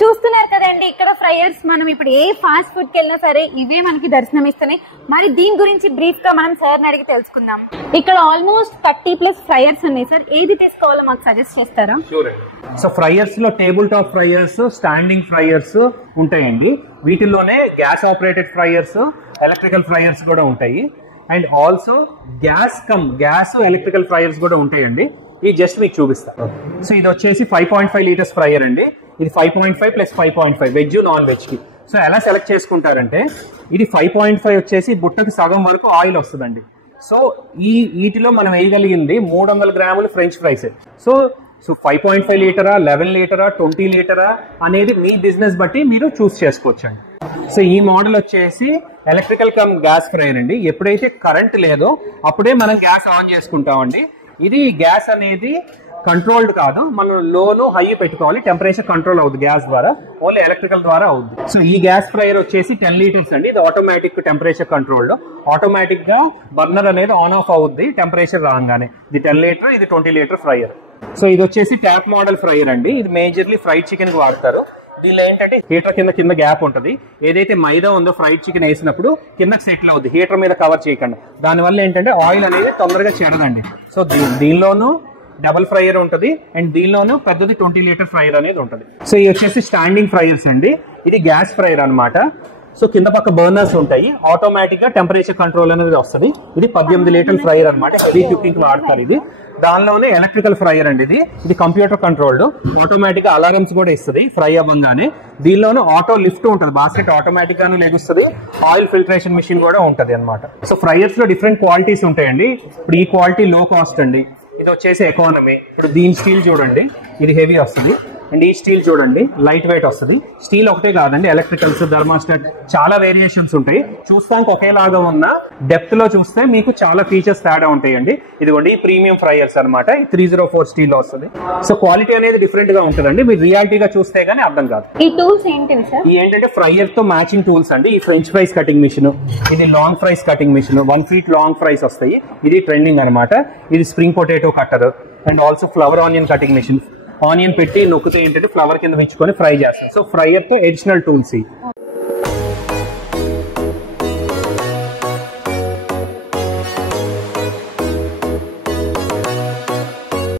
చూస్తున్నారు కదండి, ఇక్కడ ఫ్రైయర్స్ మనం ఇప్పుడు ఏ ఫాస్ట్ ఫుడ్ కి వెళ్ళినా సరే ఇవే మనకి దర్శనం ఇస్తున్నాయి. మరి దీని గురించి బ్రీఫ్ గా మనం సార్ అడిగి తెలుసుకుందాం. ఇక్కడ ఆల్మోస్ట్ 30+ ఫ్రైయర్స్ ఉన్నాయి సార్. ఏది తీసుకోవాలో మాకు సజెస్ట్ చేస్తారా? సో ఫ్రైయర్స్ లో table top fryers, standing fryers ఉంటాయండి. వీటిల్లోనే gas operated fryers, electrical fryers కూడా ఉంటాయి. And also gas electrical fryers కూడా ఉంటాయండి. ఇది జస్ట్ మీకు చూపిస్తాను. సో ఇది వచ్చేసి 5.5 లీటర్స్ ఫ్రైయర్ అండి. ఇది 5.5 + 5.5 వెజ్ నాన్ వెజ్ కి. సో ఎలా సెలెక్ట్ చేసుకుంటారంటే, ఇది 5.5 వచ్చేసి బుట్టకి సగం వరకు ఆయిల్ వస్తుందండి. సో వీటిలో మనం వేయగలిగింది 300 గ్రాములు ఫ్రెంచ్ ఫ్రైస్. సో 5.5 లీటరా, 11 లీటరా, 20 లీటరా అనేది మీ బిజినెస్ బట్టి మీరు చూస్ చేసుకోవచ్చండి. సో ఈ మోడల్ వచ్చేసి ఎలక్ట్రికల్ కమ్ గ్యాస్ ఫ్రైయర్ అండి. ఎప్పుడైతే కరెంట్ లేదో అప్పుడే మనం గ్యాస్ ఆన్ చేసుకుంటామండి. ఇది గ్యాస్ అనేది కంట్రోల్డ్ కాదు, మనం లోను హై పెట్టుకోవాలి. టెంపరేచర్ కంట్రోల్ అవుతుంది గ్యాస్ ద్వారా, ఓన్లీ ఎలక్ట్రికల్ ద్వారా అవుతుంది. సో ఈ గ్యాస్ ఫ్రైయర్ వచ్చేసి 10 లీటర్స్ అండి. ఇది ఆటోమేటిక్ టెంపరేచర్ కంట్రోల్డ్. ఆటోమేటిక్ గా బర్నర్ అనేది ఆన్ ఆఫ్ అవుద్ది టెంపరేచర్ రాగానే. ఇది 10 లీటర్, ఇది 20 లీటర్ ఫ్రైయర్. సో ఇది వచ్చేసి ట్యాప్ మోడల్ ఫ్రైయర్ అండి. ఇది మేజర్లీ ఫ్రైడ్ చికెన్ కి వాడతారు. దీనిలో ఏంటంటే హీటర్ కింద గ్యాప్ ఉంటుంది. ఏదైతే మైదా ఉందో ఫ్రైడ్ చికెన్ వేసినప్పుడు కిందకి సెటిల్ అవుద్ది, హీటర్ మీద కవర్ చేయకుండా. దానివల్ల ఏంటంటే ఆయిల్ అనేది తొందరగా చెడదండి. సో దీనిలోనూ డబల్ ఫ్రైయర్ ఉంటుంది, అండ్ దీనిలోనూ పెద్దది 20 లీటర్ ఫ్రైయర్ అనేది ఉంటుంది. సో ఇది వచ్చేసి స్టాండింగ్ ఫ్రైయర్స్ అండి. ఇది గ్యాస్ ఫ్రైయర్ అనమాట. సో కింద పక్క బర్నర్స్ ఉంటాయి, ఆటోమేటిక్ గా టెంపరేచర్ కంట్రోల్ అనేది వస్తుంది. ఇది 18 లీటర్ ఫ్రైయర్ అనమాట. ఫ్రీ కుకింగ్ వాడతారు ఇది. దానిలోనే ఎలక్ట్రికల్ ఫ్రైయర్ అండి. ఇది కంప్యూటర్ కంట్రోల్డ్, ఆటోమేటిక్ గా అలారమ్స్ కూడా ఇస్తుంది ఫ్రై అవ్వగానే. దీనిలోనే ఆటో లిఫ్ట్ ఉంటుంది, బాస్కెట్ ఆటోమేటిక్ గాను లెగుస్తుంది. ఆయిల్ ఫిల్టరేషన్ మిషన్ కూడా ఉంటది అనమాట. సో ఫ్రైయర్స్ లో డిఫరెంట్ క్వాలిటీస్ ఉంటాయండి. ఇప్పుడు ఈ క్వాలిటీ లో కాస్ట్ అండి. ఇది వచ్చేసి ఎకానమీ. ఇప్పుడు దీని స్టీల్ చూడండి, ఇది హెవీ వస్తుంది. అండ్ ఈ స్టీల్ చూడండి, లైట్ వెయిట్ వస్తుంది. స్టీల్ ఒకటే కాదండి, ఎలక్ట్రికల్స్, థర్మాస్టాట్ చాలా వేరియేషన్స్ ఉంటాయి. చూస్తానికి ఒకేలాగా ఉన్న డెప్త్ లో చూస్తే మీకు చాలా ఫీచర్స్ తేడా ఉంటాయండి. ఇదిగోండి ప్రీమియం ఫ్రైయర్స్ అనమాట. 304 స్టీల్ లో వస్తుంది. సో క్వాలిటీ అనేది డిఫరెంట్ గా ఉంటుందండి. మీరు రియాలిటీగా చూస్తే గానీ అర్థం కాదు. ఈ టూల్స్ ఏంటివి సార్? ఈ ఏంటంటే ఫ్రైయర్ తో మ్యాచింగ్ టూల్స్ అండి. ఈ ఫ్రెంచ్ ఫ్రైస్ కటింగ్ మిషన్, ఇది long fries cutting machine. 1 feet long fries వస్తాయి. ఇది ట్రెండింగ్ అనమాట. ఇది spring potato cutter and also flower onion cutting machine. Onion పెట్టి నొక్కితే ఏంటంటే ఫ్లవర్ కింద పెంచుకొని ఫ్రై చేస్తారు. సో ఫ్రైయర్ తో అడిషనల్ టూల్స్.